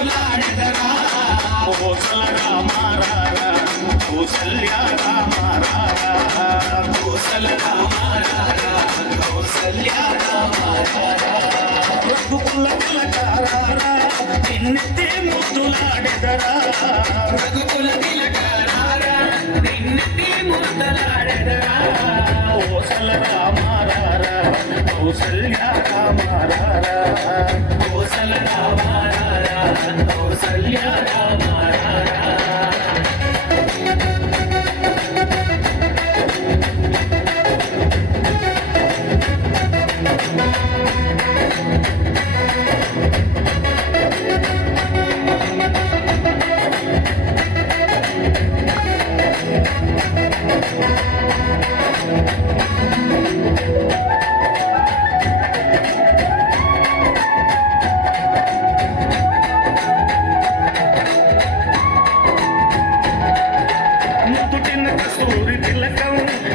ముద్దులాడెదరా కోసల రామారారా కౌసల్య రామారారా కోసల రామారారా కౌసల్య రామారారా రఘుకుల తిలకారారా నిన్నెత్తి ముద్దులాడెదరా రఘుకుల తిలకారారా నిన్నెత్తి ముద్దులాడెదరా కోసల రామారారా కౌసల్య రామారారా కోసల రామారారా కౌసల్య రామారారా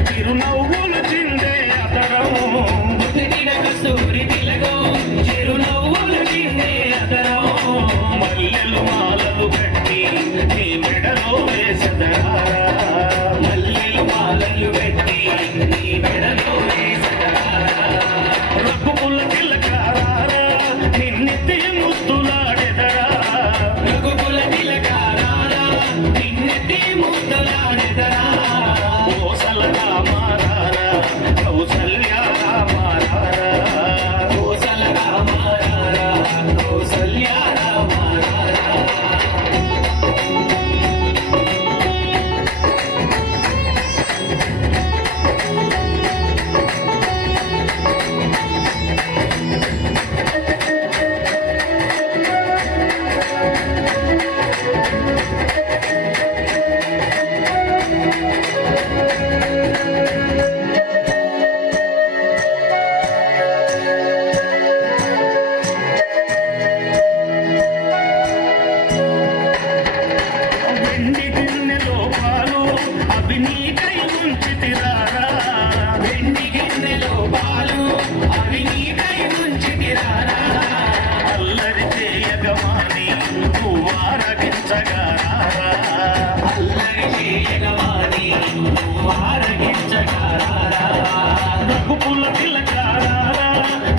చిరునవ్వులు చిందే అతరం కస్తూరి తిలకం చిరునవ్వులు చిందే అతరం మల్లెలు మాలలు కట్టి నీ మెడలో వేసదరా మల్లెలు మాలలు కట్టి నీ మెడలో వేసదరా రఘుకుల తిలకారారా నిన్నెత్తి ముద్దులాడెదరా రఘుకుల తిలకారారా నిన్నెత్తి ముద్దులాడెదరా కోసల రామారారా కౌసల్య రామారారా కోసల రామారారా కౌసల్య రామారారా వెండి గిన్నెలో పాలు అవి నీకై ముంచితిరారా వెండి గిన్నెలో పాలు అవి నీకై ముంచితిరారా అల్లరి చేయగమాని నువ్వారగించగారా అల్లరి చేయగమాని నువ్వారగించగారా రఘుకుల తిలకారారా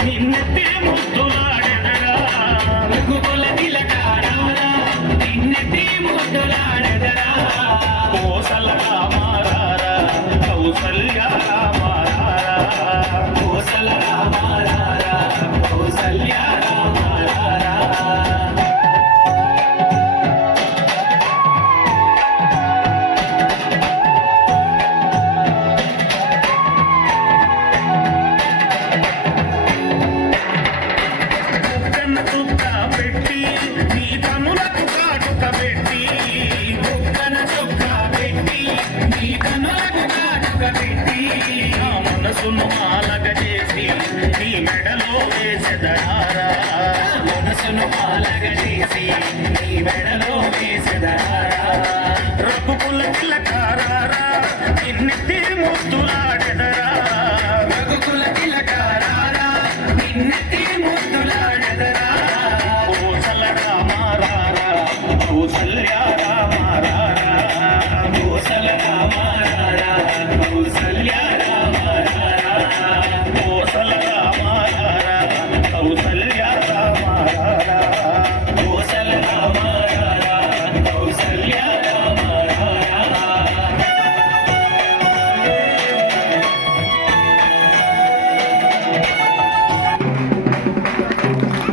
నిన్నెత్తి ముద్దులాడెదరా రఘుకుల తిలకారారా నిన్నెత్తి ముద్దులాడెదరా కోసల రామారారా కౌసల్య రామారారా కోసల రామారారా కౌసల్య రామారారా బుగ్గన చుక్క పెట్టి నీ కనులకు కాటుక పెట్టి బుగ్గన చుక్క పెట్టి నీ కనులకు కాటుక పెట్టి నా మనసును మాలగ చేసి నీ మెడలో వేసెదరారా మనసును మాలగ చేసి నీ మెడలో వేసెదరారా రఘుకుల తిలకారారా నిన్నెత్తి ముద్దులాడెదరా రఘుకుల తిలకారారా నిన్నెత్తి